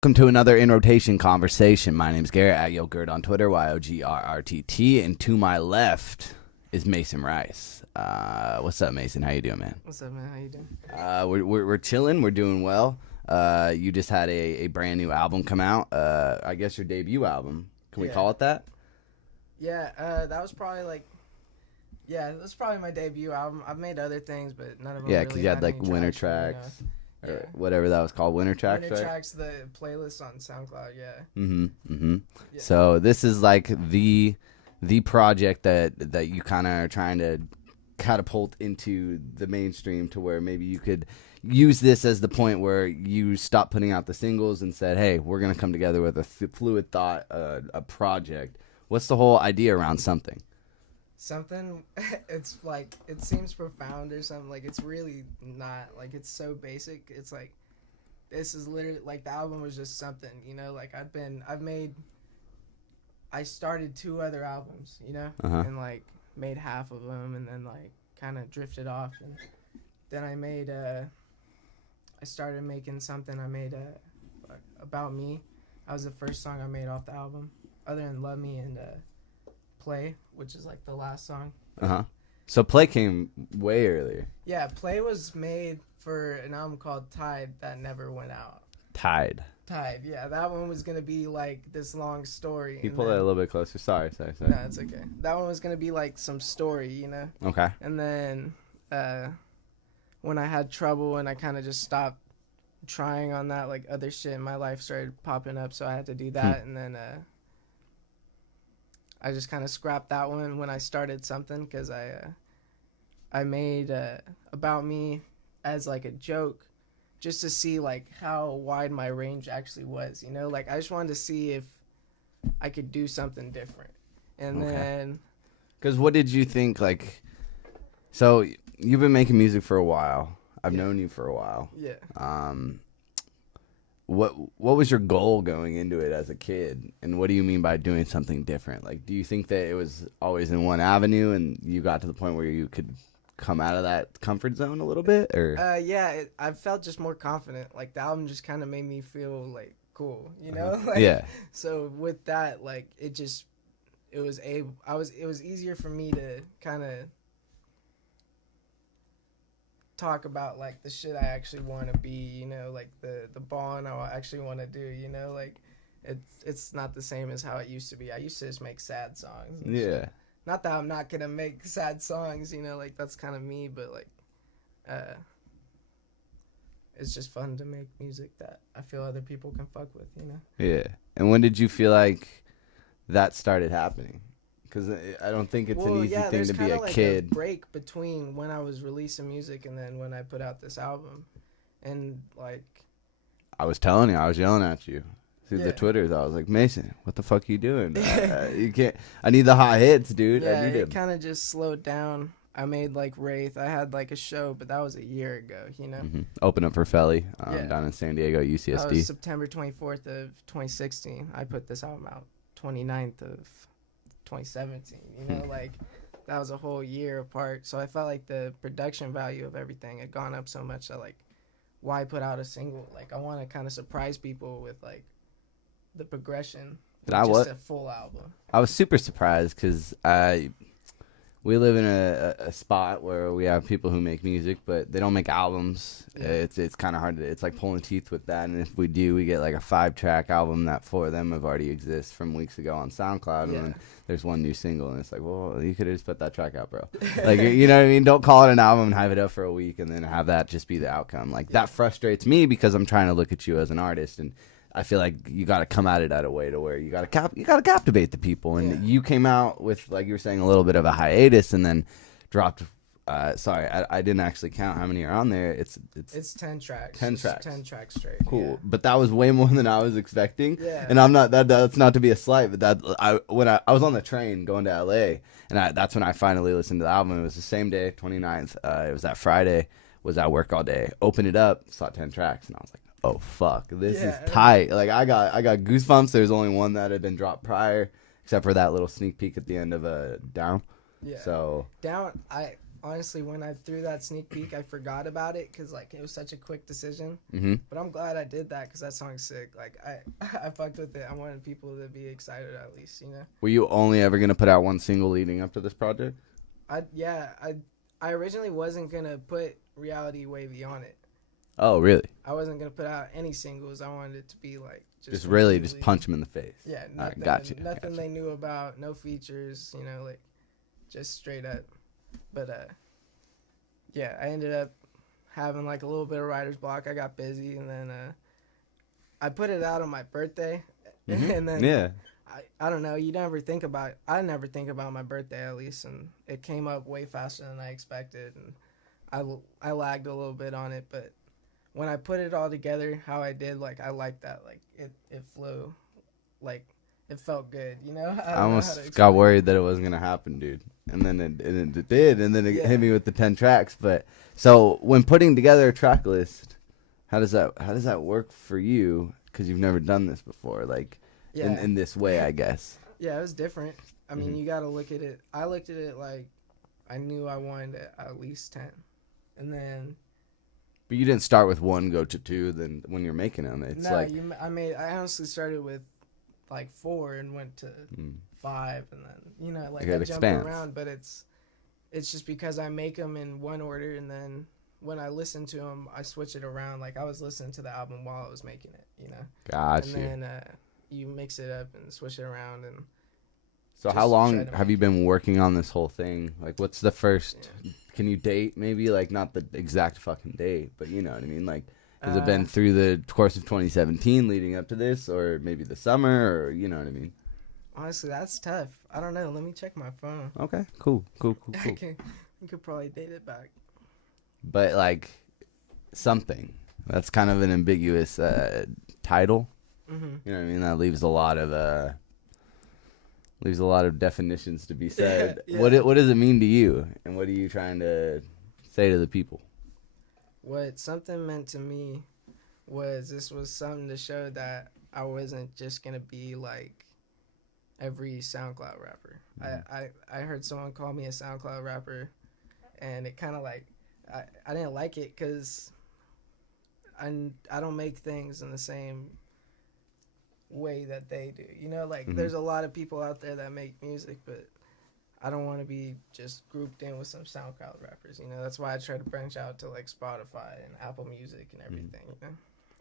Welcome to another In Rotation conversation. My name's Garrett at YOGRRTT on Twitter, YOGRRTT, and to my left is Mason Rice. What's up, Mason? How you doing, man? What's up, man? How you doing? We're chilling. We're doing well. You just had a brand new album come out. I guess your debut album. Can we call it that? Yeah, that was probably that's probably my debut album. I've made other things, but none of them. Yeah, because you had like winter tracks. Or whatever that was called, winter tracks, winter right? tracks, the playlist on SoundCloud, Yeah. So this is like the project that you kind of are trying to catapult into the mainstream, to where maybe you could use this as the point where you stop putting out the singles and said, hey, we're gonna come together with a fluid thought, a project. What's the whole idea around something? It's like, it seems profound or something. Like, it's really not. Like, it's so basic. It's like, this is literally, like, the album was just something, you know? Like, I started 2 other albums, you know? And, like, made half of them and then, like, kind of drifted off. And then I started making something. I made About Me. That was the first song I made off the album, other than Love Me and Play, which is like the last song. So Play came way earlier. Yeah, Play was made for an album called Tide that never went out. Tide, yeah, that one was gonna be like this long story. Can you pull that a little bit closer? Sorry. No, it's okay. That one was gonna be like some story, you know. Okay. And then when I had trouble and I kind of just stopped trying on that, like, other shit in my life started popping up, so I had to do that. And then I just kind of scrapped that one when I started something, because I made About Me as like a joke, just to see like how wide my range actually was, you know. Like, I just wanted to see if I could do something different. And then, because what did you think? Like, so you've been making music for a while. I've known you for a while. Yeah. What was your goal going into it as a kid, and what do you mean by doing something different? Like, do you think that it was always in one avenue and you got to the point where you could come out of that comfort zone a little bit, or I felt just more confident. Like, the album just kind of made me feel like cool, you know. Like, yeah. So with that, like, it was easier for me to kind of talk about like the shit I actually want to be, you know, like the bond I actually want to do, you know. Like, it's not the same as how it used to be. I used to just make sad songs. Yeah. Shit. Not that I'm not gonna make sad songs, you know, like, that's kind of me, but like, it's just fun to make music that I feel other people can fuck with, you know. Yeah. And when did you feel like that started happening? Because I don't think it's an easy thing to be a like kid. A break between when I was releasing music and then when I put out this album, and like, I was telling you, I was yelling at you through the Twitters. I was like, Mason, what the fuck are you doing? You can't. I need the hot hits, dude. Yeah, I need it kind of just slowed down. I made like Wraith. I had like a show, but that was a year ago, you know. Open up for Felly down in San Diego, UCSD. That was September 24th of 2016. I put this album out 29th of 2017, you know. Like, that was a whole year apart, so I felt like the production value of everything had gone up so much that, like, why put out a single? Like, I want to kind of surprise people with like the progression, just a full album. I was super surprised because we live in a spot where we have people who make music, but they don't make albums. It's kind of hard it's like pulling teeth with that. And if we do, we get like a 5-track album that 4 of them have already exist from weeks ago on SoundCloud. And then there's one new single, and it's like, well, you could have just put that track out, bro. Like, you know what I mean? Don't call it an album and hype it up for a week and then have that just be the outcome. Like, that frustrates me because I'm trying to look at you as an artist, and I feel like you got to come at it at a way to where you got to captivate the people. And you came out with, like you were saying, a little bit of a hiatus, and then dropped. Sorry, I didn't actually count how many are on there. It's 10 tracks. 10 tracks. 10 tracks straight. Cool, Yeah. but that was way more than I was expecting. Yeah. And I'm not that's not to be a slight, but when I was on the train going to LA, and that's when I finally listened to the album. It was the same day, 29th. It was that Friday. Was at work all day. Opened it up, saw 10 tracks, and I was like, oh fuck, this is tight. Like, I got goosebumps. There's only one that had been dropped prior, except for that little sneak peek at the end of Down. Yeah. So Down, honestly, when I threw that sneak peek, I forgot about it because like it was such a quick decision. Mm-hmm. But I'm glad I did that because that song's sick. Like I fucked with it. I wanted people to be excited at least, you know. Were you only ever gonna put out one single leading up to this project? I originally wasn't gonna put Reality Wavy on it. Oh, really? I wasn't gonna put out any singles. I wanted it to be like just really just punch them in the face. Yeah, nothing. Gotcha. Nothing they knew about. No features. You know, like just straight up. But yeah, I ended up having like a little bit of writer's block. I got busy, and then I put it out on my birthday, and then yeah. I don't know. I never think about my birthday at least, and it came up way faster than I expected, and I lagged a little bit on it, but when I put it all together, how I did, like I liked that, like it flew, like it felt good, you know. I almost got worried that it wasn't gonna happen, dude, and then it did, and then it hit me with the 10 tracks. But so when putting together a track list, how does that work for you? Because you've never done this before, like. Yeah. In this way, I guess. Yeah, it was different. I mean, you got to look at it. I looked at it like I knew I wanted at least 10. And then... But you didn't start with 1, go to 2, then when you're making them. It's no, like... I honestly started with like 4 and went to 5. And then, you know, like I jumped around. But it's just because I make them in one order. And then when I listen to them, I switch it around. Like I was listening to the album while I was making it, you know. Gotcha. And then... you mix it up and switch it around. And so how long have you been working on this whole thing? Like, what's the first can you date maybe, like not the exact fucking date, but you know what I mean? Like, has it been through the course of 2017 leading up to this, or maybe the summer, or you know what I mean? Honestly, that's tough. I don't know. Let me check my phone. Okay, cool. You could probably date it back. But like something that's kind of an ambiguous title. Mm-hmm. You know what I mean? That leaves a lot of definitions to be said. Yeah. What does it mean to you, and what are you trying to say to the people? What something meant to me was this was something to show that I wasn't just gonna be like every SoundCloud rapper. Mm-hmm. I heard someone call me a SoundCloud rapper, and it kind of like I didn't like it because I don't make things in the same way that they do, you know, like there's a lot of people out there that make music, but I don't want to be just grouped in with some SoundCloud rappers, you know. That's why I try to branch out to like Spotify and Apple Music and everything, you know.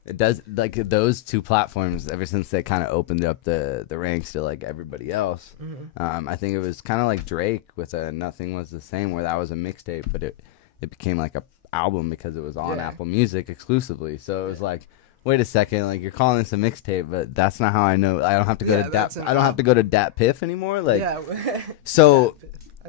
It does, like those two platforms, ever since they kind of opened up the ranks to like everybody else. I think it was kind of like Drake with Nothing Was the Same, where that was a mixtape, but it became like a album because it was on Apple Music exclusively. So it was like, wait a second, like you're calling this a mixtape, but that's not how I know. I don't have to go to Dat. I don't have to go to Dat Piff anymore. Like, so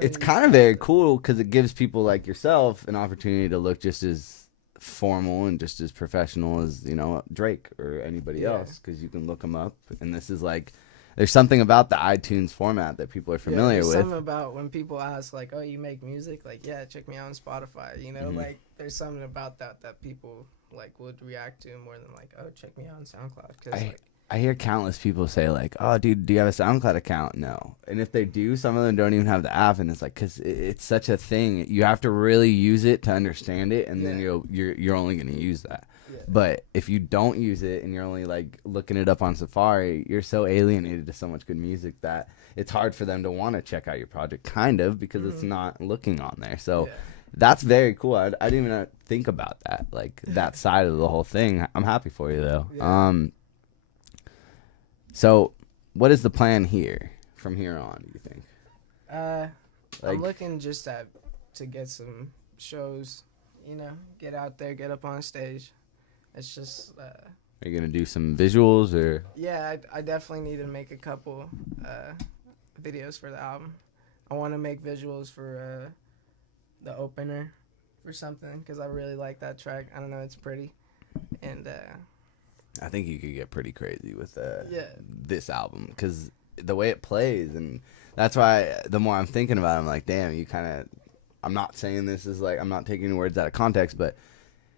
it's kind of very cool because it gives people like yourself an opportunity to look just as formal and just as professional as, you know, Drake or anybody else, because you can look them up. And this is like, there's something about the iTunes format that people are familiar with. Something about when people ask like, oh, you make music? Like, yeah, check me out on Spotify. You know, like there's something about that people like would react to more than like, oh, check me out on SoundCloud. Cause I hear countless people say like, oh, dude, do you have a SoundCloud account? No. And if they do, some of them don't even have the app, and it's like, because it's such a thing. You have to really use it to understand it, and then you're only going to use that. Yeah. But if you don't use it and you're only like looking it up on Safari, you're so alienated to so much good music that it's hard for them to want to check out your project, kind of, because it's not looking on there. So that's very cool. I didn't even think about that, like that side of the whole thing. I'm happy for you though. Yeah. So what is the plan here from here on, do you think? I'm looking just to get some shows, you know, get out there, get up on stage. It's just... Are you going to do some visuals or... Yeah, I definitely need to make a couple videos for the album. I want to make visuals for the opener for something, because I really like that track. I don't know, it's pretty. And... I think you could get pretty crazy with this album, because the way it plays, and that's why the more I'm thinking about it, I'm like, damn, you kind of... I'm not saying this is like... I'm not taking words out of context, but...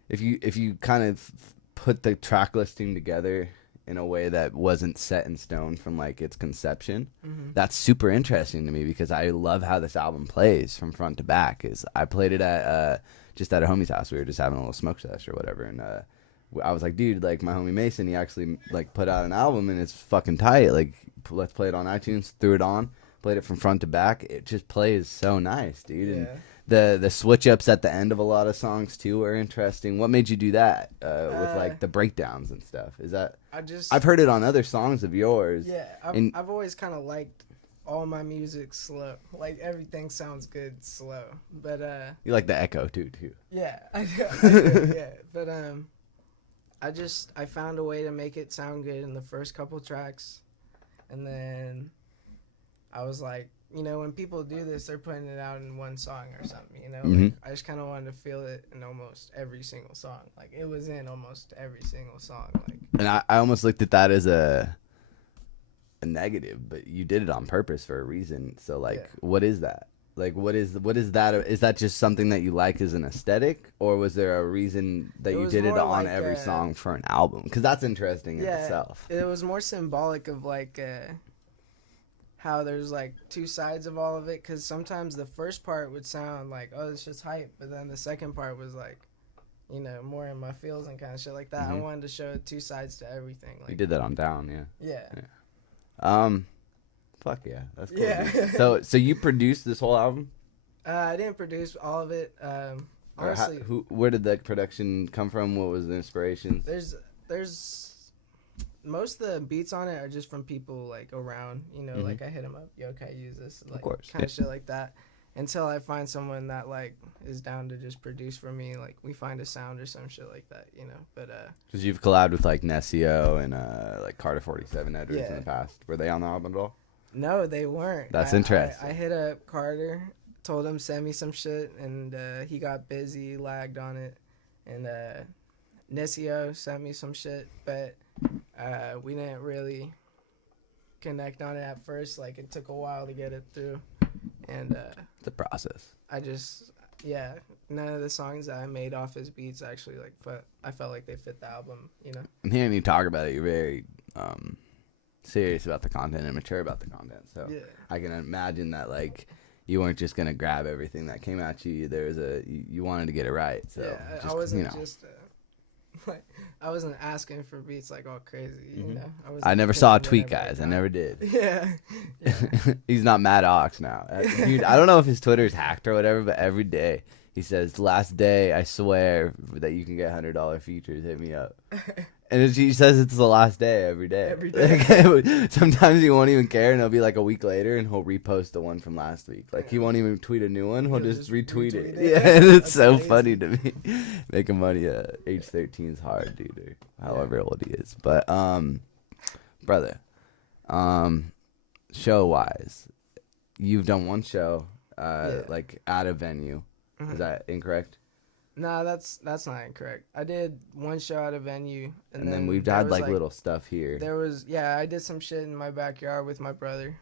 If you kind of put the track listing together in a way that wasn't set in stone from like its conception. Mm-hmm. That's super interesting to me because I love how this album plays from front to back. Is I played it at just at a homie's house. We were just having a little smoke session or whatever, and I was like, dude, like my homie Mason, he actually like put out an album and it's fucking tight. Like let's play it on iTunes. Threw it on, played it from front to back. It just plays so nice, dude. Yeah. And the switch ups at the end of a lot of songs too are interesting. What made you do that with like the breakdowns and stuff? Is that I've heard it on other songs of yours. Yeah, I've always kind of liked all my music slow. Like everything sounds good slow. But you like the echo too. Yeah, I do, yeah. But I found a way to make it sound good in the first couple tracks, and then I was like, you know, when people do this, they're putting it out in one song or something, you know? Mm-hmm. Like, I just kind of wanted to feel it in almost every single song. Like, it was in almost every single song. Like, and I almost looked at that as a negative, but you did it on purpose for a reason. So, like, what is that? Like, what is that? Is that just something that you like as an aesthetic? Or was there a reason that you did it on like, every song for an album? Because that's interesting in itself. It was more symbolic of, like, how there's like two sides of all of it, because sometimes the first part would sound like, oh, it's just hype, but then the second part was like, you know, more in my feels and kind of shit like that. Mm-hmm. I wanted to show two sides to everything. Like, you did that on Down, yeah. Fuck yeah, that's cool. Yeah. So you produced this whole album? I didn't produce all of it. Honestly, where did that production come from? What was the inspiration? There's most of the beats on it are just from people like around, you know, like I hit them up, yo, can I use this? Like, of course, kind of shit like that. Until I find someone that like is down to just produce for me, like we find a sound or some shit like that, you know. But because you've collabed with like Nessio and like Carter 47 Edwards in the past. Were they on the album at all? No, they weren't. That's interesting. I hit up Carter, told him send me some shit, and he got busy, lagged on it, and Nessio sent me some shit, but we didn't really connect on it at first. Like, it took a while to get it through, and it's a process. None of the songs that I made off his beats actually like I felt like they fit the album, you know. I'm hearing you talk about it. You're very serious about the content and mature about the content, so I can imagine that like you weren't just gonna grab everything that came at you. You wanted to get it right. So I wasn't like, I wasn't asking for beats like all crazy, you know. I never saw a tweet, guys. I never did. Yeah. He's not Mad Ox now. Dude, I don't know if his Twitter's hacked or whatever, but every day he says, "Last day, I swear that you can get $100 features. Hit me up." And he says it's the last day every day. Every day. Sometimes he won't even care, and it'll be like a week later, and he'll repost the one from last week. Like he won't even tweet a new one. He'll just retweet it. Yeah, and it's so funny to me. Making money at age 13 is hard, dude. Or however old he is. But brother, show wise, you've done one show, like at a venue. Is that incorrect? No, that's not incorrect. I did one show at a venue, and then we've had like little stuff here. There was I did some shit in my backyard with my brother,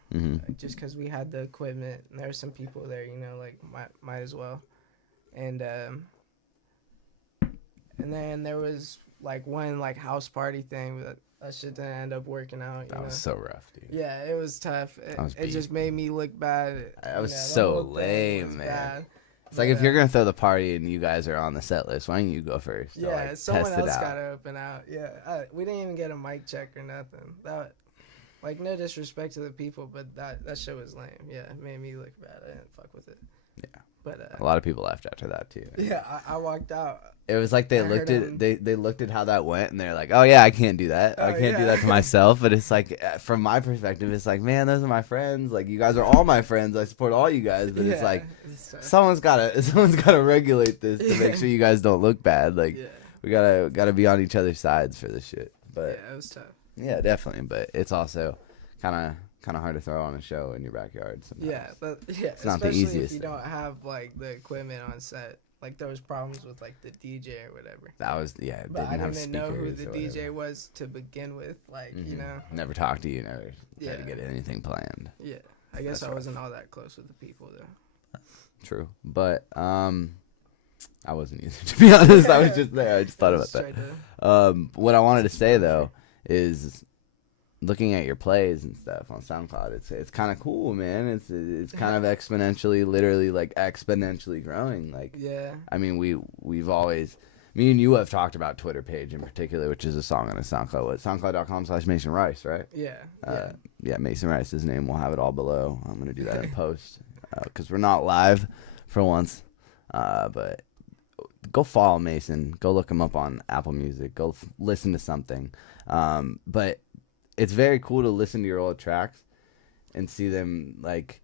just because we had the equipment, and there were some people there, you know, like might as well, and then there was like one like house party thing, but that shit didn't end up working out. That was so rough, dude. Yeah, it was tough. It just made me look bad. That was so lame, man. Bad. It's like if you're gonna throw the party and you guys are on the set list, why don't you go first? Yeah, someone else gotta open out. Yeah, we didn't even get a mic check or nothing. That, like, no disrespect to the people, but that shit was lame. Yeah, it made me look bad. I didn't fuck with it. Yeah, but a lot of people left after that too. Yeah, I walked out. It was like they looked at how that went, and they're like, "Oh yeah, I can't do that. I can't do that to myself." But it's like, from my perspective, it's like, man, those are my friends. Like, you guys are all my friends. I support all you guys. But it's like, someone's gotta regulate this to make sure you guys don't look bad. Like, we gotta be on each other's sides for this shit. But yeah, it was tough. Yeah, definitely. But it's also kind of hard to throw on a show in your backyard sometimes. Yeah, but it's not the easiest. If you don't have like the equipment on set. Like, there was problems with, like, the DJ or whatever. That was, but I didn't even know who the DJ was to begin with. Like, you know. Never talked to you, never tried to get anything planned. Yeah. I guess I wasn't all that close with the people, though. True. But, I wasn't either, to be honest. I was just there. I just thought about that. What I wanted to say, though, is looking at your plays and stuff on SoundCloud. It's kind of cool, man. It's kind of exponentially, literally like exponentially growing. Like, Yeah. I mean, we've always, me and you have talked about Twitter page in particular, which is a song on a SoundCloud. What, SoundCloud.com/Mason Rice, right? Yeah. Yeah, Mason Rice's name. We'll have it all below. I'm gonna do that in post because we're not live for once. But go follow Mason. Go look him up on Apple Music. Go listen to something. But it's very cool to listen to your old tracks and see them, like,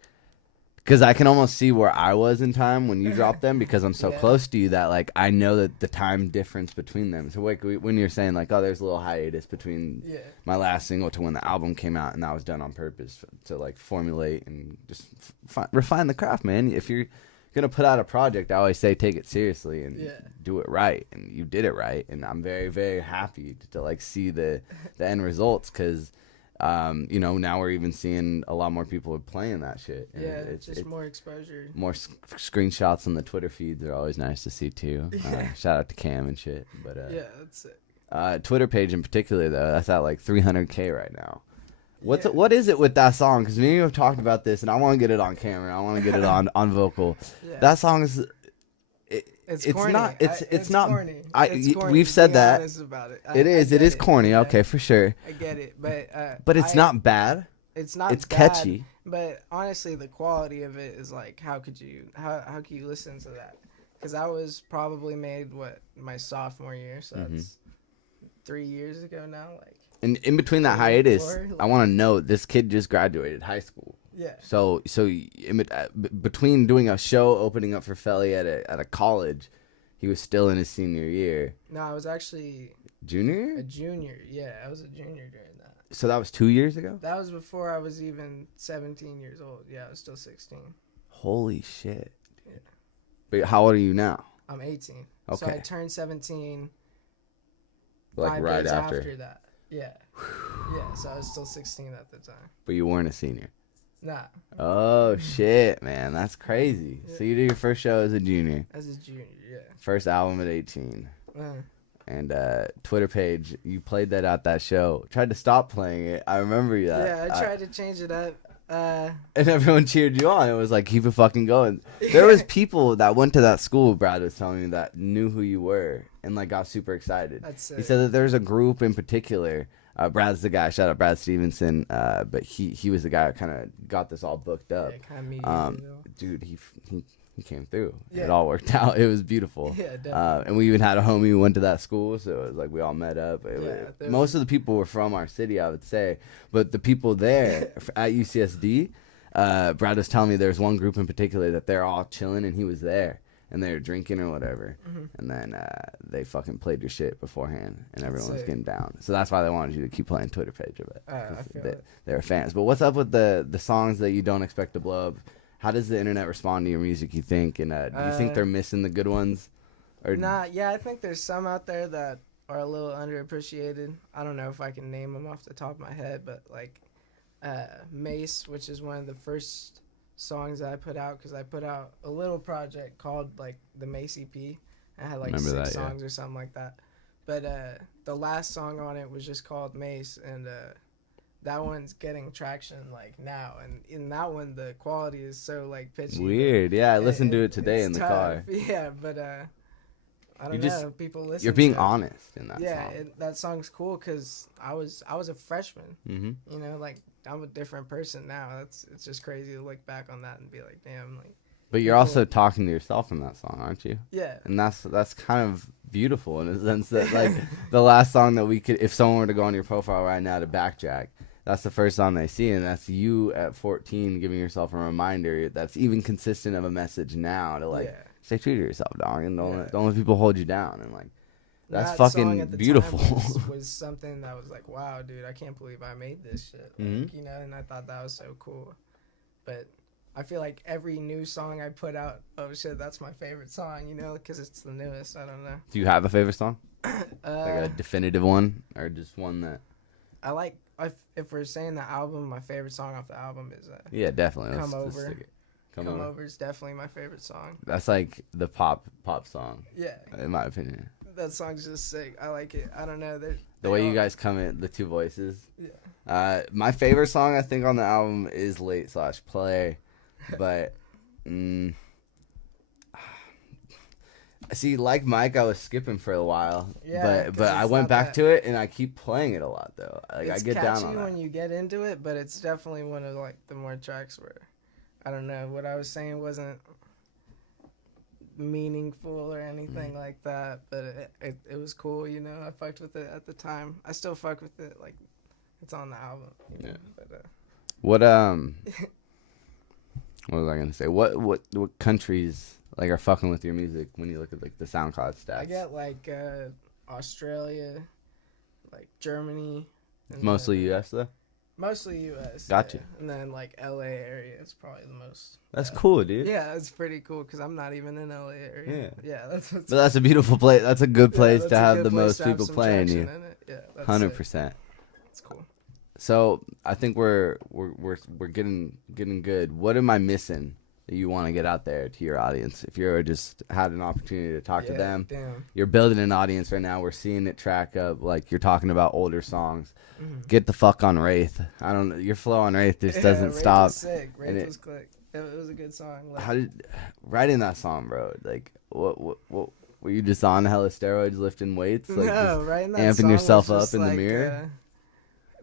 because I can almost see where I was in time when you dropped them, because I'm so close to you that, like, I know that the time difference between them. So like when you're saying, like, oh, there's a little hiatus between my last single to when the album came out, and that was done on purpose to like formulate and just refine the craft, man. If you're gonna put out a project, I always say take it seriously and do it right, and you did it right, and I'm very, very happy to like see the end results, because you know, now we're even seeing a lot more people playing that shit. And it's just more exposure, more screenshots on the Twitter feeds are always nice to see too. Shout out to Cam and shit. But that's it. Twitter page in particular though, that's at like 300K right now. What is it with that song? Because me and you have talked about this, and I want to get it on camera. I want to get it on vocal. That song is. It's corny. Not. It's not. Corny. We've said that. About it. It is corny. Okay, for sure. I get it, but it's not bad. It's not. It's bad, catchy. But honestly, the quality of it is like, how can you listen to that? Because I was probably made my sophomore year, so that's 3 years ago now. Like. And in between that hiatus, I want to note this kid just graduated high school. Yeah. So between doing a show opening up for Felly at a college, he was still in his senior year. No, I was actually junior. A junior, yeah, I was a junior during that. So that was 2 years ago. That was before I was even 17 years old. Yeah, I was still 16. Holy shit. Yeah. But how old are you now? I'm 18. Okay. So I turned 17. Like 5 right days after that. Yeah. Yeah, so I was still 16 at the time. But you weren't a senior? Nah. Oh, shit, man. That's crazy. Yeah. So you did your first show as a junior. As a junior, yeah. First album at 18. And Twitter page, you played that at that show. Tried to stop playing it. I remember that. Yeah, I tried to change it up. And everyone cheered you on. It was like, keep it fucking going. There was people that went to that school, Brad was telling me, that knew who you were and like got super excited. That's he said that there's a group in particular. Brad's the guy. Shout out Brad Stevenson. But he was the guy that kind of got this all booked up. Yeah, dude, he came through. Yeah. It all worked out. It was beautiful. Yeah, definitely. And we even had a homie who went to that school, so it was like we all met up. Most of the people were from our city, I would say. But the people there at UCSD, Brad was telling me there's one group in particular that they're all chilling, and he was there. And they were drinking or whatever. And then they fucking played your shit beforehand, and everyone was getting down. So that's why they wanted you to keep playing Twitter page of it. They're fans. But what's up with the songs that you don't expect to blow up? How does the internet respond to your music, you think? And do you think they're missing the good ones? Or yeah, I think there's some out there that are a little underappreciated. I don't know if I can name them off the top of my head, but like Mace, which is one of the first songs that I put out, because I put out a little project called like the Mace EP. I had like 6 songs or something like that. But the last song on it was just called Mace, and that one's getting traction like now, and in that one the quality is so like pitchy. Weird, yeah. I listened to it today in the car. Yeah, but I don't know. People listen. You're being honest in that song. Yeah, that song's cool because I was a freshman. Mm-hmm. You know, like I'm a different person now. It's just crazy to look back on that and be like, damn, like. But you're also talking to yourself in that song, aren't you? Yeah. And that's kind of beautiful in a sense that like the last song that we could, if someone were to go on your profile right now to backtrack, that's the first song they see, and that's you at 14 giving yourself a reminder that's even consistent of a message now to like stay true to yourself, dog, and don't let people hold you down, and like that's that fucking beautiful. Was something that was like, wow, dude, I can't believe I made this shit, like, you know, and I thought that was so cool. But I feel like every new song I put out, oh shit, that's my favorite song, you know, because it's the newest. I don't know. Do you have a favorite song? Like a definitive one, or just one that I like? If we're saying the album, my favorite song off the album is yeah, definitely. Come Over. Come Over is definitely my favorite song. That's like the pop song. Yeah. In my opinion. That song's just sick. I like it. I don't know. The way you guys come in, the two voices. Yeah. My favorite song I think on the album is Late/Play, but see, like Mike, I was skipping for a while, Yeah, but I went back to it and I keep playing it a lot though. Like it's I get down on catchy that. when you get into it, but it's definitely one of like the more tracks where I don't know what I was saying wasn't meaningful or anything like that, but it was cool. You know, I fucked with it at the time. I still fuck with it. Like it's on the album. You know? Yeah. But, What what was I gonna say? What countries like are fucking with your music when you look at like the SoundCloud stats? I get like Australia, like Germany. And Mostly then, U.S. though. Mostly U.S. Gotcha. Yeah. And then like L.A. area is probably the most. That's cool, dude. Yeah, it's pretty cool because I'm not even in L.A. area. Yeah, that's what's. But that's a beautiful place. That's a good place that's to a have good the place most to have people some playing traction you. in it. Yeah, that's 100%. It's cool. So I think we're getting good. What am I missing that you want to get out there to your audience? If you're just had an opportunity to talk to them, Damn. you're building an audience right now. We're seeing it track up. Like you're talking about older songs. Mhm. Get the fuck on Wraith. I don't know. Your flow on Wraith just doesn't Wraith stop. Was sick. And Wraith was click. It was a good song. Like, How did writing that song, bro? Like what were you just on hella steroids lifting weights? Like no, just right? That amping song yourself was up just in the like, mirror?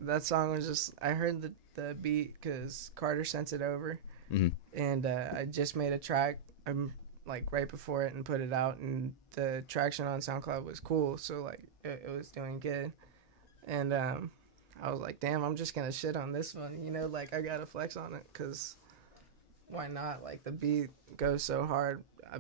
That song was just. I heard the beat because Carter sent it over, and I just made a track. I'm like right before it and put it out, and the traction on SoundCloud was cool. So like it was doing good, and I was like, damn, I'm just gonna shit on this one. You know, like I gotta flex on it because why not? Like the beat goes so hard, I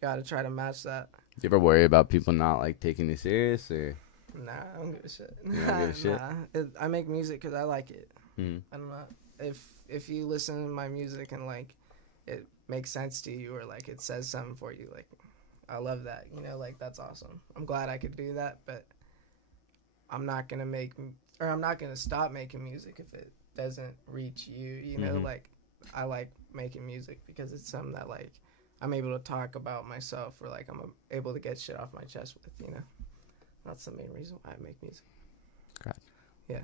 gotta try to match that. Do you ever worry about people not like taking you serious or? Nah, I don't give a shit. You don't give a shit? Nah, I make music because I like it. Mm. I don't know if you listen to my music and like it makes sense to you or like it says something for you, like I love that. You know, like that's awesome. I'm glad I could do that, but I'm not gonna stop making music if it doesn't reach you. You know, like I like making music because it's something that like I'm able to talk about myself or like I'm able to get shit off my chest with. You know. That's the main reason why I make music. God. Yeah.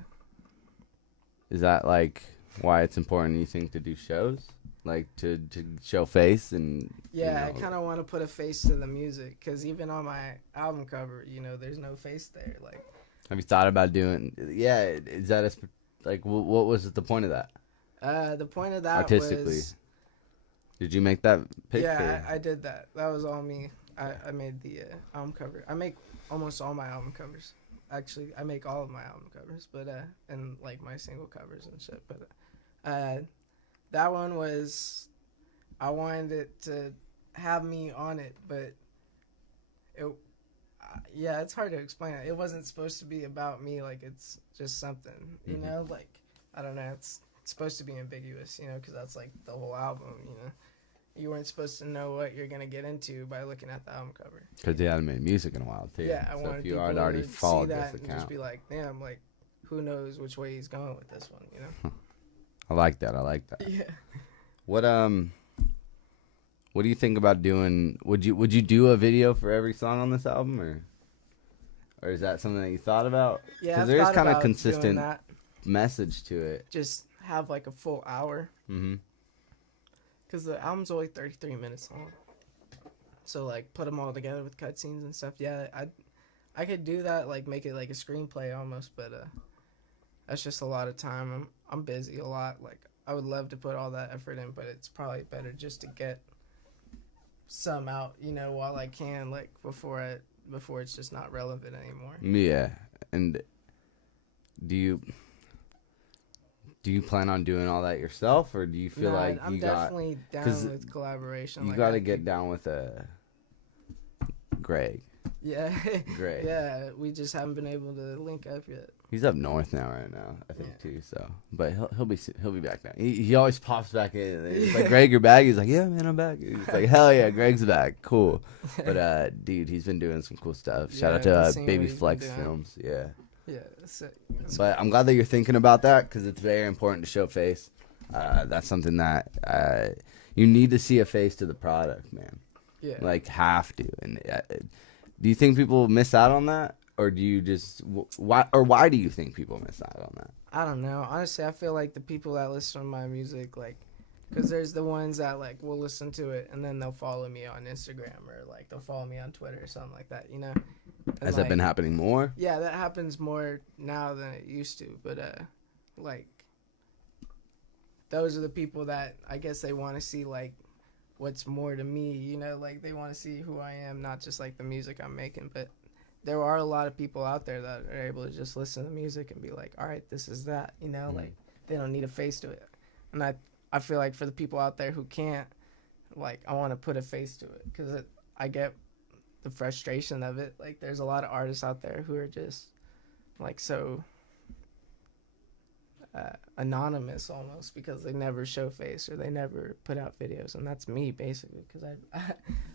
Is that like why it's important you think to do shows? Like to show face and yeah, you know, I kind of want to put a face to the music because even on my album cover, you know, there's no face there. Like, have you thought about doing? Yeah, is that like what was the point of that? The point of that artistically. Did you make that picture? Yeah, I did that. That was all me. I made the album cover. I make almost all my album covers. Actually, I make all of my album covers, but and like my single covers and shit. But that one was, I wanted it to have me on it, but it, yeah, it's hard to explain. It wasn't supposed to be about me. Like it's just something, you know. Like I don't know. It's supposed to be ambiguous, you know, because that's like the whole album, you know. You weren't supposed to know what you're gonna get into by looking at the album cover. Because you hadn't made music in a while too. Yeah, I so wanted if you people had already to followed see that this and account, just be like, damn, like who knows which way he's going with this one, you know? I like that. Yeah. What do you think about doing? Would you do a video for every song on this album, or is that something that you thought about? Yeah, because there is kind of consistent doing that. message to it. Just have like a full hour. Because the album's only 33 minutes long. So, like, put them all together with cutscenes and stuff. Yeah, I could do that, like, make it like a screenplay almost, but that's just a lot of time. I'm busy a lot. Like, I would love to put all that effort in, but it's probably better just to get some out, you know, while I can, like, before it's just not relevant anymore. Yeah, and do you plan on doing all that yourself, or do you feel like I'm definitely down with collaboration. You like, got to get down with Greg. Yeah. Greg. Yeah, we just haven't been able to link up yet. He's up north now, right now, I think too. So, but he'll be back now. He always pops back in. It's like, Greg, you're back. He's like, yeah, man, I'm back. He's like, hell yeah, Greg's back. Cool. But dude, he's been doing some cool stuff. Shout out to Baby Flex Films. Yeah. Yeah, that's sick. But I'm glad that you're thinking about that because it's very important to show face. That's something that you need to see a face to the product, man. Yeah. Like, have to. And Do you think people miss out on that, or do you just why do you think people miss out on that? I don't know. Honestly, I feel like the people that listen to my music, like, because there's the ones that, like, will listen to it and then they'll follow me on Instagram or, like, they'll follow me on Twitter or something like that, you know? And, Has that been happening more? Yeah, that happens more now than it used to. But, like, those are the people that I guess they want to see, like, what's more to me, you know? Like, they want to see who I am, not just, like, the music I'm making, but there are a lot of people out there that are able to just listen to the music and be like, all right, this is that, you know, like they don't need a face to it. And I feel like for the people out there who can't, like, I want to put a face to it because I get the frustration of it. Like, there's a lot of artists out there who are just like so anonymous almost because they never show face or they never put out videos. And that's me basically because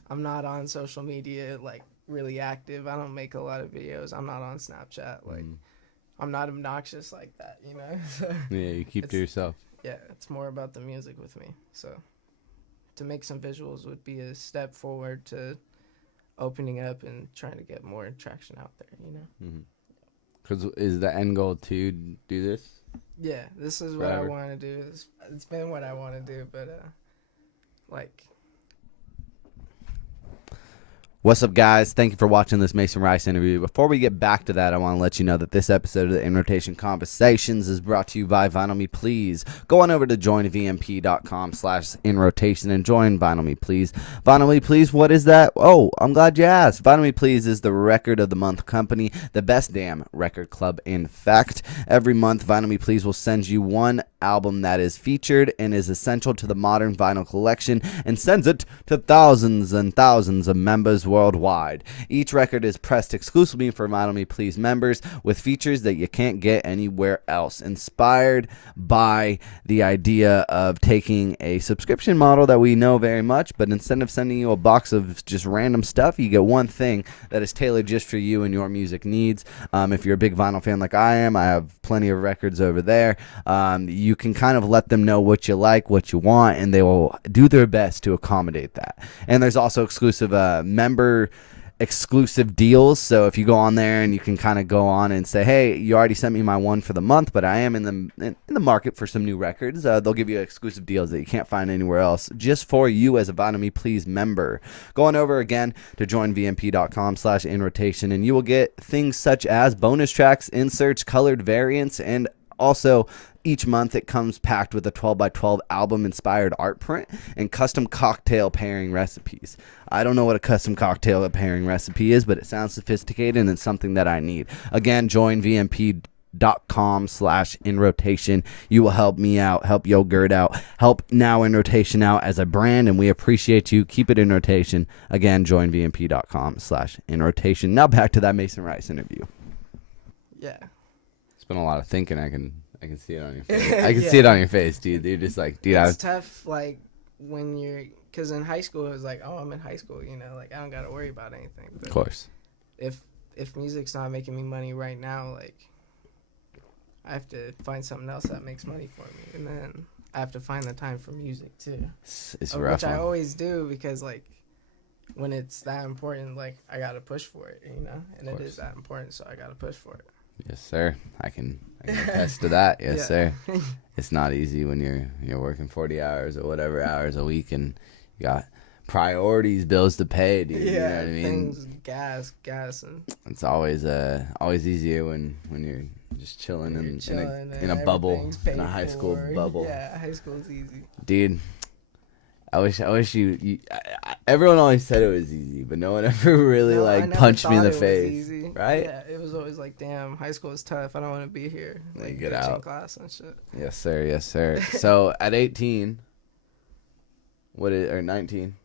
I'm not on social media, like, really active. I don't make a lot of videos. I'm not on Snapchat. Like, I'm not obnoxious like that, you know? So yeah, you keep to yourself. Yeah, it's more about the music with me. So to make some visuals would be a step forward to opening up and trying to get more traction out there, you know? Because is the end goal to do this? Yeah, this is what I want to do. It's been what I want to do, but, like... What's up, guys? Thank you for watching this Mason Rice interview. Before we get back to that, I want to let you know that this episode of the In Rotation Conversations is brought to you by Vinyl Me Please. Go on over to joinvmp.com/inrotation and join Vinyl Me Please. Vinyl Me Please, what is that? Oh, I'm glad you asked. Vinyl Me Please is the record of the month company, the best damn record club, in fact. Every month, Vinyl Me Please will send you one album that is featured and is essential to the modern vinyl collection and sends it to thousands and thousands of members worldwide. Each record is pressed exclusively for Vinyl Me Please members with features that you can't get anywhere else. Inspired by the idea of taking a subscription model that we know very much, but instead of sending you a box of just random stuff, you get one thing that is tailored just for you and your music needs. If you're a big vinyl fan like I am, I have plenty of records over there. You can kind of let them know what you like, what you want, and they will do their best to accommodate that. And there's also exclusive member exclusive deals. So if you go on there and you can kind of go on and say, hey, you already sent me my one for the month, but I am in the market for some new records, they'll give you exclusive deals that you can't find anywhere else just for you as a Vinyl Me Please member. Go on over again to joinvmp.com/inrotation and you will get things such as bonus tracks, inserts, colored variants, and also each month it comes packed with a 12x12 album inspired art print and custom cocktail pairing recipes. I don't know what a custom cocktail pairing recipe is, but it sounds sophisticated and it's something that I need. Again, join vmp.com/inrotation. You will help me out, help YOGRRTT out, help Now In Rotation out as a brand, and we appreciate you. Keep it in rotation. Again, join vmp.com/inrotation. Now back to that Mason Rice interview. Yeah. It's been a lot of thinking. I can see it on your face. I can see it on your face, dude. You're just like, dude. It's tough, like, when you're, because in high school, it was like, oh, I'm in high school, you know, like, I don't got to worry about anything. But of course. If music's not making me money right now, like, I have to find something else that makes money for me. And then I have to find the time for music, too. It's rough. Which I always do because, like, when it's that important, like, I got to push for it, you know? And it is that important, so I got to push for it. Yes, sir. I can attest to that. Yes, sir. It's not easy when you're working 40 hours or whatever hours a week and you got priorities, bills to pay, dude. Yeah, you know what I mean? things, gas, and it's always easier when you're just chilling in a bubble, in a high school bubble. Yeah, high school's easy, dude. I wish you everyone always said it was easy, but no one ever really punched me in the face. Right? Yeah, it was always like, damn, high school is tough. I don't want to be here. Like, get out. Class and shit. Yes, sir. Yes, sir. So at 18, or 19?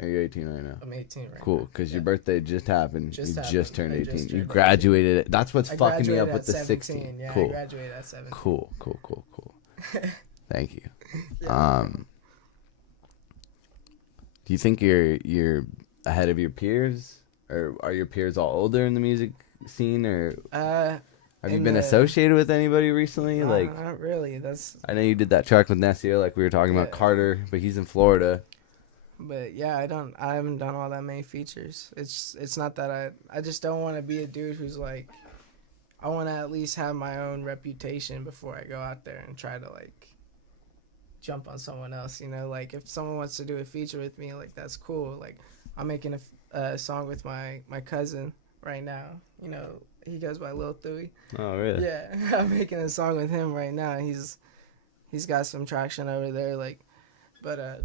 Are you 18 right now? I'm 18 right now. Cool, because your birthday just happened. You just turned 18. You turned graduated. 18. That's what's fucking me up with the 17. 16. Yeah, cool. I graduated at 17. Cool. Thank you. Yeah. Do you think you're ahead of your peers, or are your peers all older in the music scene, or have you been associated with anybody recently? No, like, not really. I know you did that track with Nessio, like we were talking about Carter, but he's in Florida. But yeah, I haven't done all that many features. It's not that I just don't want to be a dude who's like, I want to at least have my own reputation before I go out there and try to like jump on someone else, you know? Like if someone wants to do a feature with me, like that's cool. Like I'm making a song with my cousin right now. You know, he goes by Lil Thuy. Oh, really? Yeah, I'm making a song with him right now. He's got some traction over there, like, but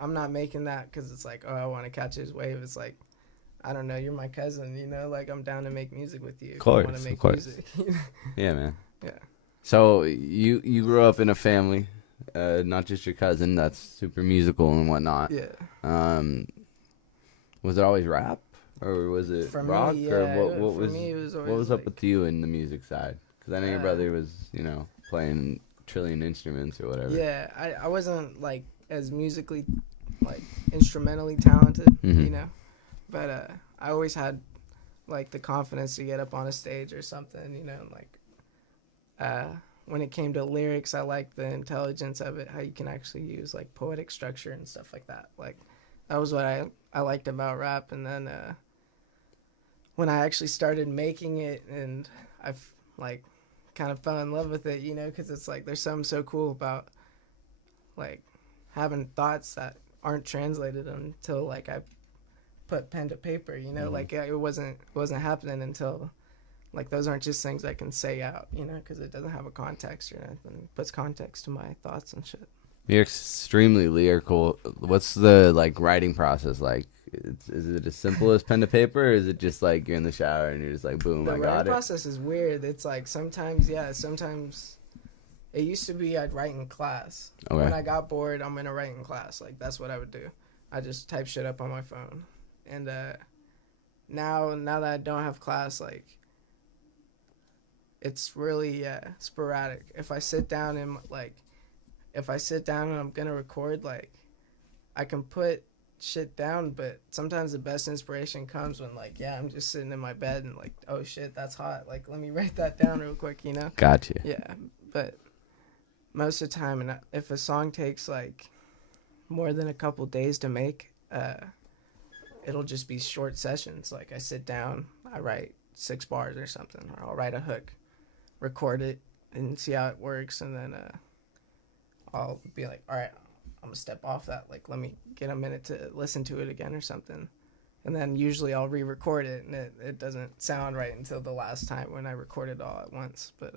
I'm not making that because it's like, oh, I want to catch his wave. It's like, I don't know, you're my cousin, you know, like I'm down to make music with you. Of course, want to make of course. music. Yeah, man. Yeah. So you grew up in a family, not just your cousin that's super musical and whatnot. Yeah. Was it always rap or was it For rock me, or yeah, what for was me, it was what always was up like- with you in the music side? Because I know your Uh, brother was, you know, playing trillion instruments or whatever. Yeah, I wasn't like as musically, like instrumentally talented, Mhm. you know, but I always had like the confidence to get up on a stage or something, you know, and like when it came to lyrics, I liked the intelligence of it, how you can actually use like poetic structure and stuff like that. Like that was what I liked about rap. And then when I actually started making it, and I've like kind of fell in love with it, you know, because it's like there's something so cool about like having thoughts that aren't translated until like I put pen to paper, you know. Mhm. Like it wasn't happening until like those aren't just things I can say out, you know, because it doesn't have a context or anything. It puts context to my thoughts and shit. You're extremely lyrical. What's the like writing process like? Is it as simple as pen to paper, or is it just like you're in the shower and you're just like, boom, The I got writing it? process is weird. It's like sometimes it used to be I'd write in class. Okay. When I got bored, I'm gonna write in class. Like that's what I would do. I just type shit up on my phone. And now that I don't have class, like it's really sporadic. If I sit down and I'm gonna record, like I can put shit down, but sometimes the best inspiration comes when like I'm just sitting in my bed and like, oh shit, that's hot, like let me write that down real quick, you know. Gotcha. Yeah, but most of the time, and if a song takes like more than a couple days to make, it'll just be short sessions. Like I sit down, I write 6 bars or something, or I'll write a hook, record it, and see how it works, and then I'll be like, all right, I'm gonna step off that. Like, let me get a minute to listen to it again or something, and then usually I'll re-record it, and it doesn't sound right until the last time when I record it all at once. But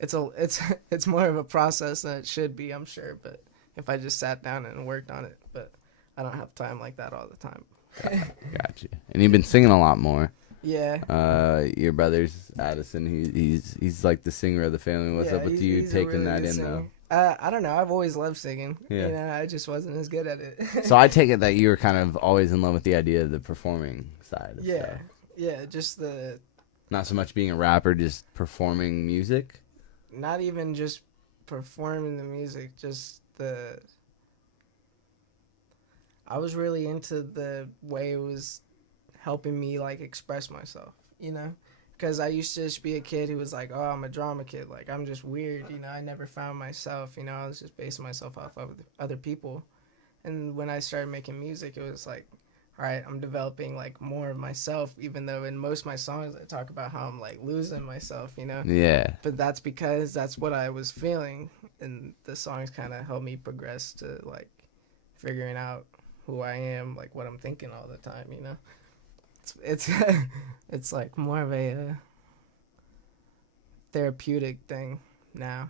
it's more of a process than it should be, I'm sure. But if I just sat down and worked on it, but I don't have time like that all the time. Gotcha. And you've been singing a lot more. Yeah. Your brother's Addison. He's like the singer of the family. What's Yeah, up with he's- you he's a taking really that good in singer. though? I don't know. I've always loved singing. Yeah. You know, I just wasn't as good at it. So I take it that you were kind of always in love with the idea of the performing side of yeah. stuff. Yeah, just Not so much being a rapper, just performing music. not even just performing the music, just I was really into the way it was helping me like express myself, you know? Because I used to just be a kid who was like, oh, I'm a drama kid. Like, I'm just weird, you know? I never found myself, you know? I was just basing myself off of other people. And when I started making music, it was like, all right, I'm developing like more of myself, even though in most of my songs I talk about how I'm like losing myself, you know? Yeah. But that's because that's what I was feeling. And the songs kind of helped me progress to like figuring out who I am, like what I'm thinking all the time, you know? It's it's like more of a therapeutic thing now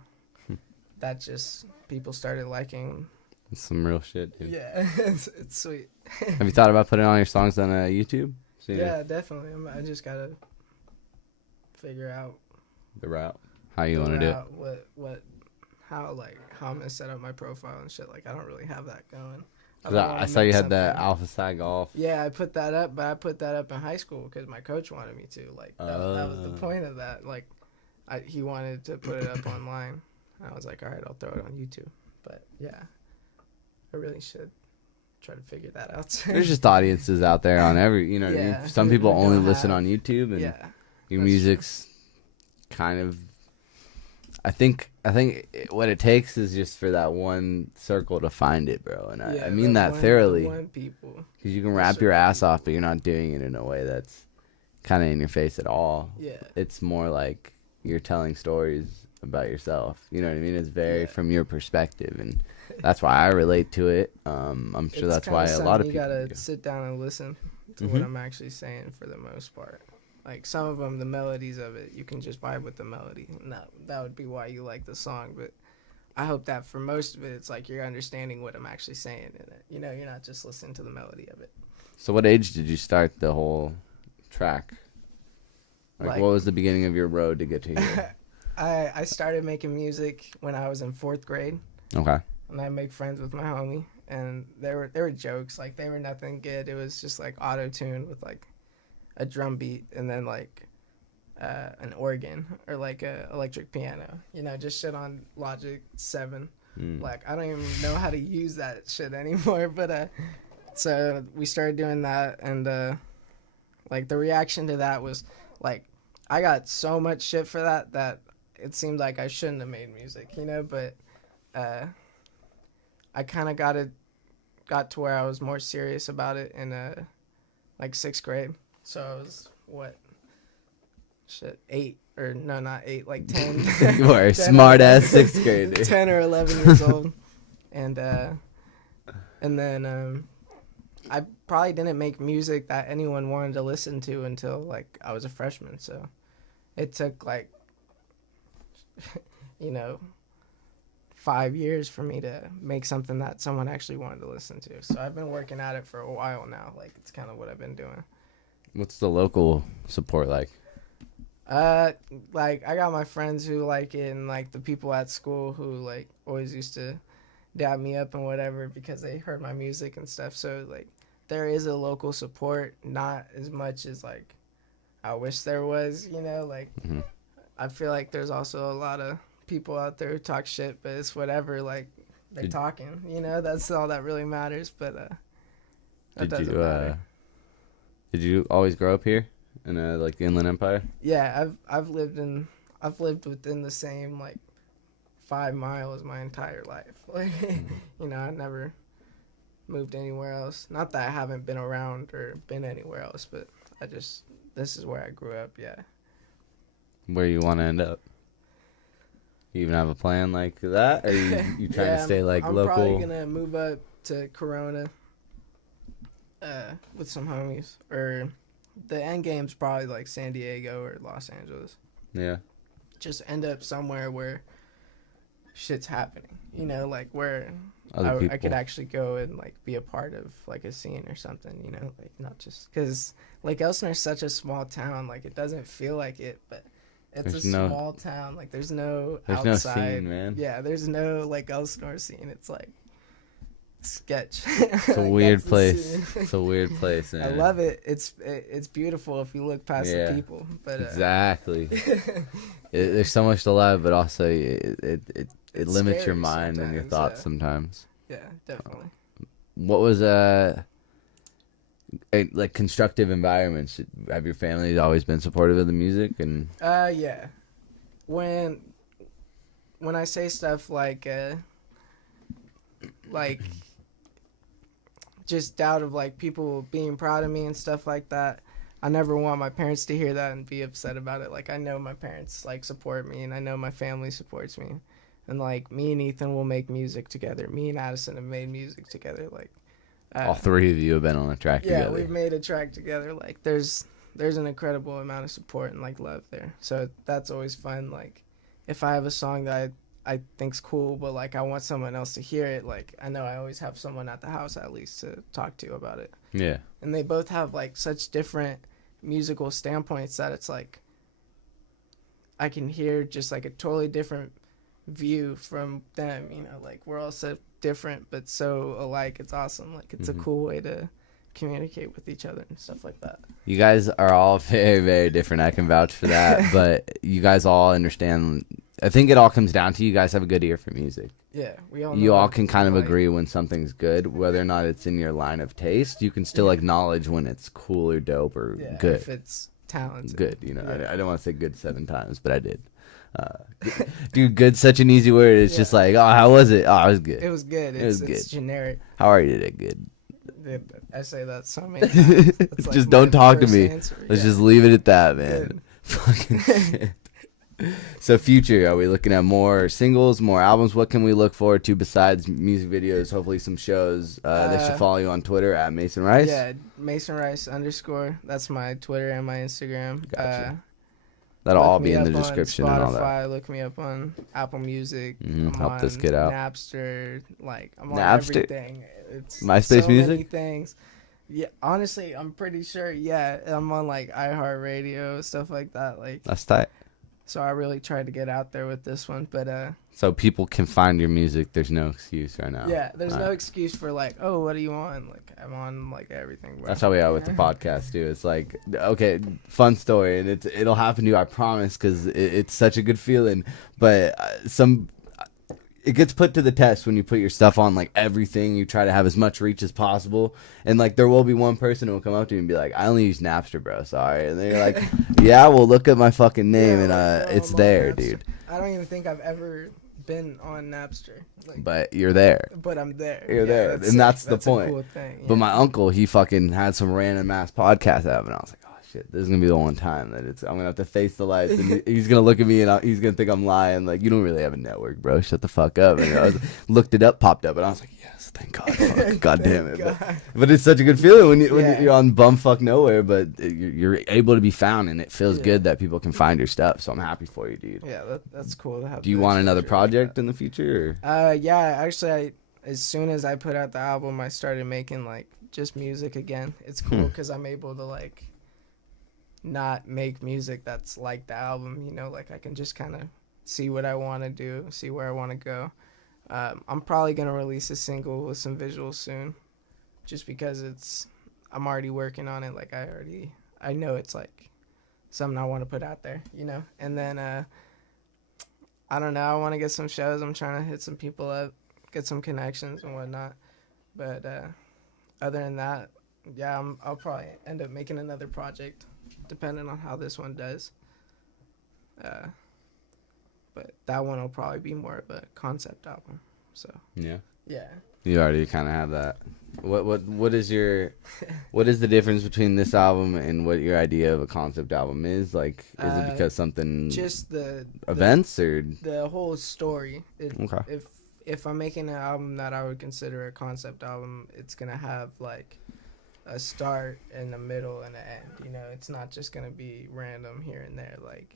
that just people started liking. It's some real shit, dude. Yeah, it's sweet. Have you thought about putting all your songs on YouTube? Yeah, definitely. I just gotta figure out The route. How you want to do it? how I'm gonna set up my profile and shit. Like I don't really have that going. 'Cause don't I wanna saw you make had the something- Alpha Psi Golf. Yeah, I put that up, but I put that up in high school because my coach wanted me to. Like that was the point of that. Like he wanted to put it up online. And I was like, all right, I'll throw it on YouTube. But yeah, I really should try to figure that out soon. There's just audiences out there on every, you know what I Yeah, mean? Some who people only don't listen have- on YouTube, and yeah, your that's music's kind of, what it takes is just for that one circle to find it, bro. And I mean the that one, thoroughly. the one people. Because you can rap your ass off, but you're not doing it in a way that's kind of in your face at all. Yeah. It's more like you're telling stories about yourself. You know what I mean? It's very from your perspective, and that's why I relate to it. I'm sure that's why a lot of people You gotta do. sit down and listen to what I'm actually saying for the most part. Like some of them, the melodies of it, you can just vibe with the melody. And that would be why you like the song. But I hope that for most of it, it's like you're understanding what I'm actually saying in it. You know, you're not just listening to the melody of it. So what age did you start the whole track? Like what was the beginning of your road to get to here? I started making music when I was in 4th grade. Okay. And I make friends with my homie. And there were jokes. Like, they were nothing good. It was just, like, auto-tune with, like, a drum beat and then, like, an organ or, like, a electric piano. You know, just shit on Logic 7. Like, I don't even know how to use that shit anymore. But, so we started doing that. And, like, the reaction to that was, like, I got so much shit for that it seemed like I shouldn't have made music, you know? But, I kind of got to where I was more serious about it in like 6th grade. So I was 8 or no, not 8, like 10. You are a smart ass 6th grader. 10 or 11 years old, and then I probably didn't make music that anyone wanted to listen to until like I was a freshman. So it took like 5 years for me to make something that someone actually wanted to listen to. So I've been working at it for a while now. Like, it's kind of what I've been doing. What's the local support like? Like, I got my friends who like it, and like the people at school who like always used to dab me up and whatever because they heard my music and stuff. So like there is a local support, not as much as like I wish there was, like I feel like there's also a lot of people out there who talk shit, but it's whatever, like they're talking, that's all that really matters. But that doesn't matter. Did you always grow up here in like the Inland Empire? Yeah, I've lived within the same like 5 miles my entire life. Like I never moved anywhere else. Not that I haven't been around or been anywhere else, but this is where I grew up. Yeah. Where you want to end up? You even have a plan like that, or you trying to stay like local? I'm probably gonna move up to Corona with some homies, or the end game's probably like San Diego or Los Angeles. Yeah. Just end up somewhere where shit's happening, like where I could actually go and like be a part of like a scene or something, like not just because like Elsinore's such a small town, like it doesn't feel like it, but it's small town. Like there's no outside. No scene, man. Yeah, there's no like Elsinore scene. It's like sketch. It's a weird place. It's a weird place, man. I love it. It's beautiful if you look past the people. But exactly. There's so much to love, but also it limits your mind and your thoughts sometimes. Yeah, definitely. What was like constructive environments? Have your family always been supportive of the music? And yeah. When I say stuff like just doubt of like people being proud of me and stuff like that, I never want my parents to hear that and be upset about it. Like I know my parents like support me, and I know my family supports me, and like me and Ethan will make music together. Me and Addison have made music together. Like all three of you have been on a track together. Yeah, we've made a track together. Like there's an incredible amount of support and like love there. So that's always fun. Like if I have a song that I think's cool, but like I want someone else to hear it, like I know I always have someone at the house at least to talk to about it. Yeah. And they both have like such different musical standpoints that it's like I can hear just like a totally different view from them, like we're all so different but so alike. It's awesome. Like it's a cool way to communicate with each other and stuff like that. You guys are all very, very different. I can vouch for that. But you guys all understand. I think it all comes down to you guys have a good ear for music. Yeah, you all can kind of agree when something's good, whether or not it's in your line of taste. You can still acknowledge when it's cool or dope or good. If it's talented. Good, I don't want to say good 7 times, but I did. Dude, good's such an easy word. It's just like, oh, how was it? Oh, it was good. It was good. It was It's good. generic. How are you today? Good. I say that so many times. It's like Just my don't talk to first me. answer. Let's Yeah. just leave it at that, man. Good. Fucking shit. So future, are we looking at more singles, more albums? What can we look forward to besides music videos? Hopefully some shows. They should follow you on Twitter at Mason Rice. Yeah, Mason Rice _ That's my Twitter and my Instagram. Gotcha. That'll all be in the description Spotify, and all that. look me up on Apple Music. Help this kid out. Napster, like I'm on Napster? everything. It's MySpace so Music? many things. Yeah, honestly, I'm pretty sure. Yeah, I'm on like iHeartRadio, stuff like that. Like, That's tight. so I really tried to get out there with this one, but So people can find your music. There's no excuse right now. yeah, there's All no right. excuse for like, oh, what are you on? Like, I'm on like everything. Bro. That's how we are with the podcast too. It's like, okay, fun story, and it'll happen to you, I promise, because it's such a good feeling. But it gets put to the test when you put your stuff on like everything. You try to have as much reach as possible, and like there will be one person who will come up to you and be like, "I only use Napster, bro. Sorry." And then you're like, "Yeah, well, look at my fucking name, and it's I'm on there, Napster. dude." I don't even think I've ever been on Napster. Like, But you're there. but I'm there. You're there, and sick. that's the a point. cool thing, But yeah. my uncle, he fucking had some random ass podcast app, and I was like, "Oh shit, this is gonna be the one time that I'm gonna have to face the lights." And he's gonna look at me, and he's gonna think I'm lying. Like, you don't really have a network, bro. Shut the fuck up. And looked it up, popped up, and I was like, "Yes, thank God, fuck. God damn it." But it's such a good feeling when you're on bumfuck nowhere, but you're able to be found, and it feels good that people can find your stuff. So I'm happy for you, dude. Yeah, that's cool to have. Do you want another project in the future? Yeah, actually, as soon as I put out the album, I started making like just music again. It's cool because I'm able to like not make music that's like the album, you know, like I can just kind of see what I want to do, see where I want to go. I'm probably going to release a single with some visuals soon just because I'm already working on it. Like I know it's like something I want to put out there, you know? And then, I don't know, I want to get some shows. I'm trying to hit some people up, get some connections and whatnot. But, other than that, yeah, I'll probably end up making another project depending on how this one does. But that one will probably be more of a concept album. So Yeah. yeah. You already kind of have that. What is the difference between this album and what your idea of a concept album is? Like, is it because something Just the events or the whole story? Okay. If I'm making an album that I would consider a concept album, it's gonna have like a start and a middle and an end. You know, it's not just gonna be random here and there, like,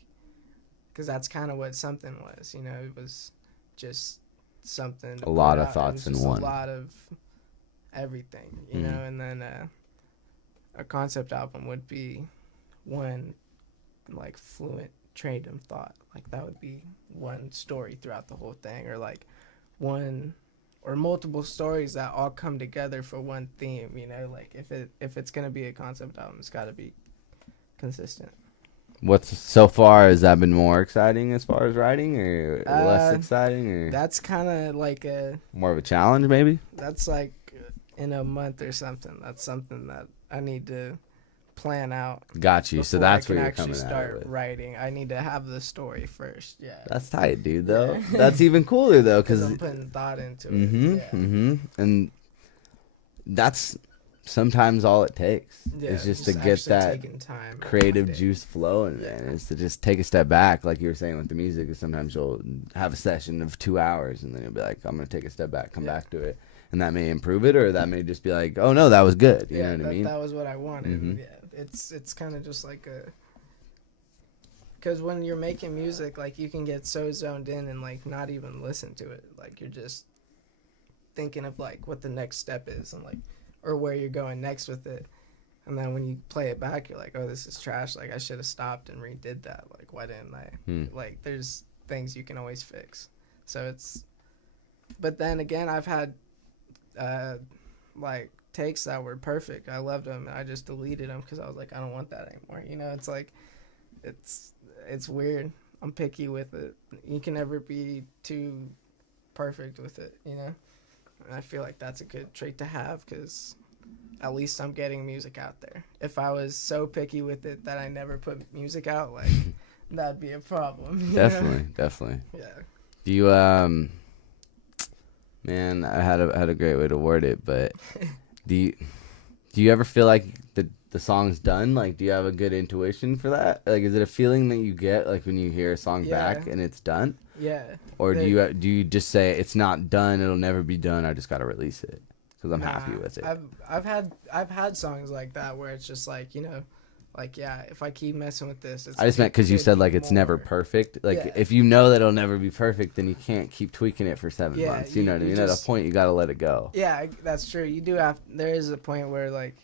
because that's kind of what something was. You know, it was just something. A lot of thoughts in one. A lot of everything, you know, and then a concept album would be one like fluent train of thought. Like that would be one story throughout the whole thing, or like one or multiple stories that all come together for one theme, you know. Like if it's gonna be a concept album, it's got to be consistent. What's so far, has that been more exciting as far as writing, or less exciting, or that's kind of like more of a challenge maybe? That's like in a month or something. That's something that I need to plan out. Got you. So that's where you're actually coming start at it. writing. I need to have the story first. Yeah. That's tight, dude. Though that's even cooler though, because I'm putting thought into it. And that's sometimes all it takes. Yeah, is just to get that creative juice flowing, man. Is to just take a step back, like you were saying with the music. Is sometimes you'll have a session of 2 hours, and then you'll be like, I'm gonna take a step back, come back to it, and that may improve it, or that may just be like, oh no, that was good. You know what I mean? That was what I wanted. Yeah, it's kind of just like because when you're making music, like you can get so zoned in and like not even listen to it. Like you're just thinking of like what the next step is and like or where you're going next with it. And then when you play it back, you're like, oh, this is trash. Like I should have stopped and redid that. Like why didn't I? Like there's things you can always fix. So but then again, I've had like takes that were perfect. I loved them, and I just deleted them because I was like, I don't want that anymore. You know, it's like, it's weird. I'm picky with it. You can never be too perfect with it, you know. And I feel like that's a good trait to have because at least I'm getting music out there. If I was so picky with it that I never put music out, like that'd be a problem. Definitely, definitely. Yeah. Do you man, I had a great way to word it, but do you ever feel like the song's done? Like, do you have a good intuition for that? Like, is it a feeling that you get like when you hear a song back and it's done? Yeah. Or do you just say it's not done, it'll never be done, I just got to release it cuz I'm happy with it? I've had songs like that where it's just like, like, yeah, if I keep messing with this, I just meant because you said like it's never perfect. Like if you know that it'll never be perfect, then you can't keep tweaking it for 7 months. You know what I mean? At a point, you got to let it go. Yeah, that's true. You do have. There is a point where like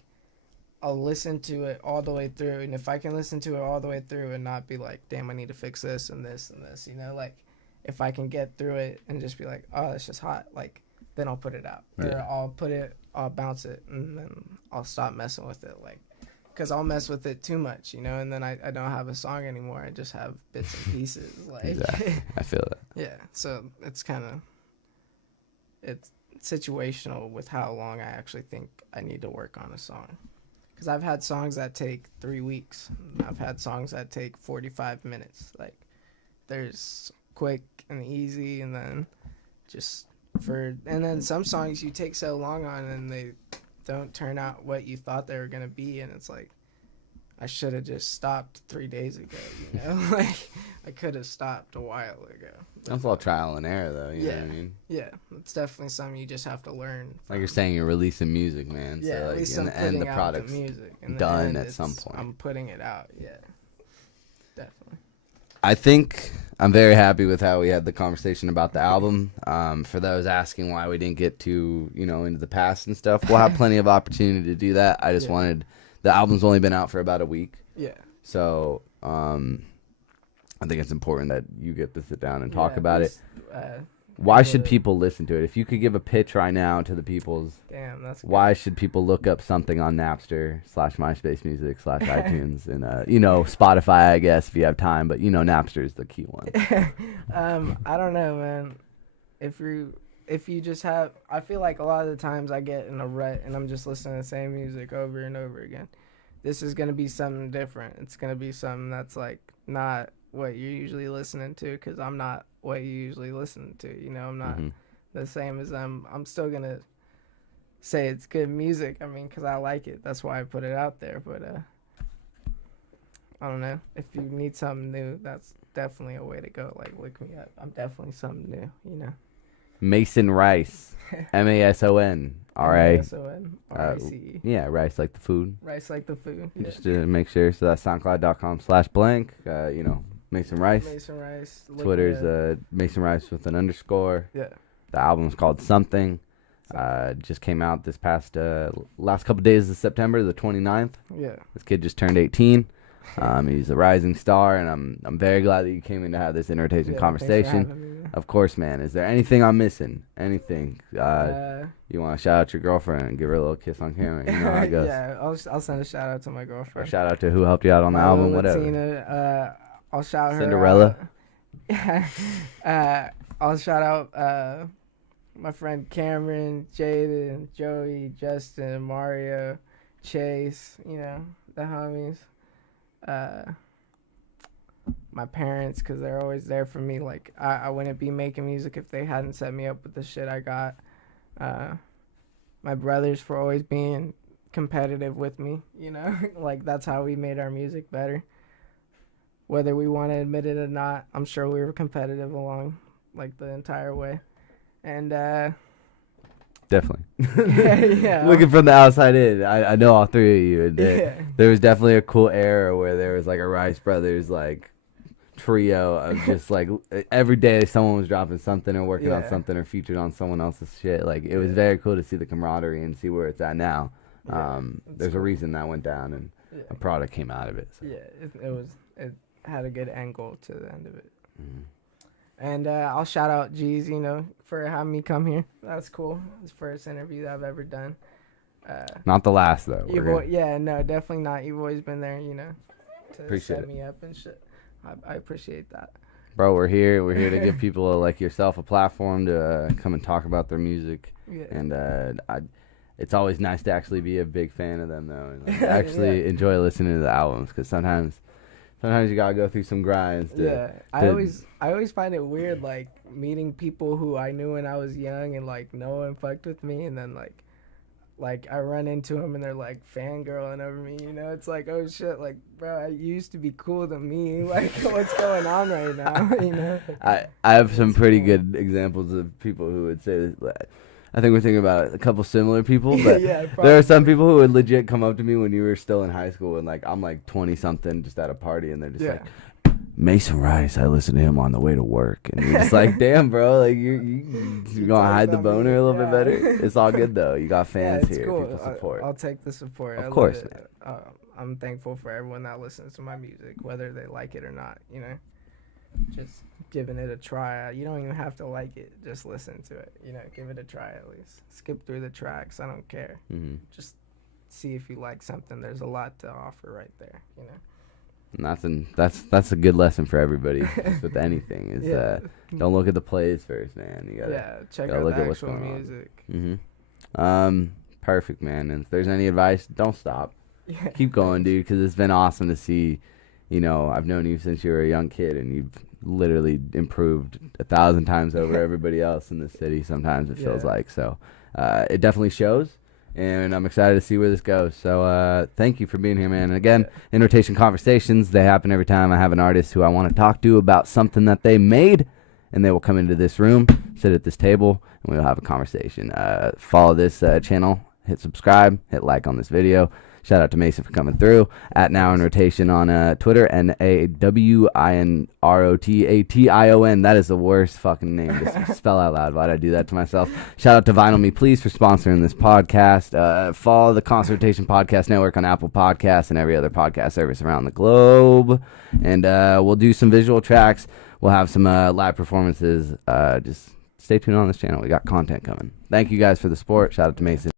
I'll listen to it all the way through, and if I can listen to it all the way through and not be like, damn, I need to fix this and this and this, like if I can get through it and just be like, oh, it's just hot, like then I'll put it out, or I'll bounce it, and then I'll stop messing with it, like. Because I'll mess with it too much, and then I don't have a song anymore. I just have bits and pieces. Like, exactly. I feel that. Yeah, so it's situational with how long I actually think I need to work on a song. Because I've had songs that take 3 weeks. I've had songs that take 45 minutes. Like, there's quick and easy, and then and then some songs you take so long on and they don't turn out what you thought they were going to be, and it's like I should have just stopped 3 days ago, like I could have stopped a while ago. That's all trial and error though, you know what I mean? Yeah, it's definitely something you just have to learn from. Like you're saying, you're releasing music, man. Yeah, so like at least in the end the product's done at some point. I'm putting it out. Yeah, definitely. I think I'm very happy with how we had the conversation about the album. For those asking why we didn't get to, into the past and stuff, we'll have plenty of opportunity to do that. I just wanted, the album's only been out for about a week. Yeah. So I think it's important that you get to sit down and talk about it. Why should people listen to it? If you could give a pitch right now to the people's, damn, that's good. Why should people look up something on Napster /MySpace Music /iTunes and Spotify, I guess, if you have time, but Napster is the key one. I don't know, man. If you just have, I feel like a lot of the times I get in a rut and I'm just listening to the same music over and over again. This is gonna be something different. It's gonna be something that's like not what you're usually listening to, because I'm not what you usually listen to. I'm not the same as them. I'm still gonna say it's good music. I mean, because I like it. That's why I put it out there. But I don't know. If you need something new, that's definitely a way to go. Like, look me up. I'm definitely something new. Mason Rice, MASON RICE. Yeah, Rice like the food. Rice like the food. Yeah. Just to make sure. So that's SoundCloud.com/blank. Mason Rice. Mason Rice. Twitter's Mason Rice with an underscore. Yeah. The album's called Something. Just came out this past last couple days of September, the 29th. Yeah. This kid just turned 18. He's a rising star, and I'm very glad that you came in to have this INROTATION conversation. Of course, man. Is there anything I'm missing? Anything? You want to shout out your girlfriend and give her a little kiss on camera? You know how it goes. Yeah, I'll send a shout out to my girlfriend. Or shout out to who helped you out on the album, whatever. Latina, I'll shout her Cinderella. I'll shout out my friend Cameron, Jaden, Joey, Justin, Mario, Chase, the homies. My parents, because they're always there for me. Like, I wouldn't be making music if they hadn't set me up with the shit I got. My brothers for always being competitive with me, like that's how we made our music better. Whether we want to admit it or not, I'm sure we were competitive along like the entire way. And definitely. Yeah. Looking from the outside in, I know all three of you. And there was definitely a cool era where there was like a Rice Brothers like trio of just like every day someone was dropping something or working on something or featured on someone else's shit. Like it was very cool to see the camaraderie and see where it's at now. There's a reason that went down and a product came out of it. So. Yeah, it had a good angle to the end of it. And I'll shout out G's, for having me come here. That's cool. It's the first interview that I've ever done. Not the last though. No, definitely not. You've always been there, to appreciate set me up and shit. I appreciate that. Bro, we're here. We're here to give people like yourself a platform to come and talk about their music. Yeah. And it's always nice to actually be a big fan of them though, and like, actually enjoy listening to the albums, because sometimes Sometimes you gotta go through some grinds. I always find it weird, like meeting people who I knew when I was young and like no one fucked with me, and then like I run into them and they're like fangirling over me. You know, it's like, oh shit, like bro, I used to be cool to me. Like what's going on right now? You know. I have some pretty good examples of people who would say that. I think we're thinking about a couple similar people, but there are some people who would legit come up to me when you were still in high school and like I'm like 20 something just at a party and they're just like, Mason Rice, I listen to him on the way to work, and you're just like, damn, bro, like you're gonna hide the boner a little bit better. It's all good though. You got fans here, cool. people support. I'll take the support. Of course, man. I'm thankful for everyone that listens to my music, whether they like it or not. You know, just giving it a try. You don't even have to like it. Just listen to it. You know, give it a try at least. Skip through the tracks. I don't care. Mm-hmm. Just see if you like something. There's a lot to offer right there. You know. And that's a good lesson for everybody with anything is don't look at the plays first, man. You gotta check out the actual music. Perfect, man. And if there's any advice, don't stop. Keep going, dude, because it's been awesome to see. You know, I've known you since you were a young kid, and you've literally improved 1,000 times over everybody else in this city. Sometimes it feels like so. It definitely shows. And I'm excited to see where this goes. So thank you for being here, man. And again, INROTATION conversations, they happen every time I have an artist who I want to talk to about something that they made. And they will come into this room, sit at this table, and we'll have a conversation. Follow this channel, hit subscribe, hit like on this video. Shout out to Mason for coming through. At Now in Rotation on Twitter, NAWINROTATION. That is the worst fucking name to spell out loud. Why'd I do that to myself? Shout out to Vinyl Me Please for sponsoring this podcast. Follow the Concertation Podcast Network on Apple Podcasts and every other podcast service around the globe. And we'll do some visual tracks. We'll have some live performances. Just stay tuned on this channel. We got content coming. Thank you guys for the support. Shout out to Mason.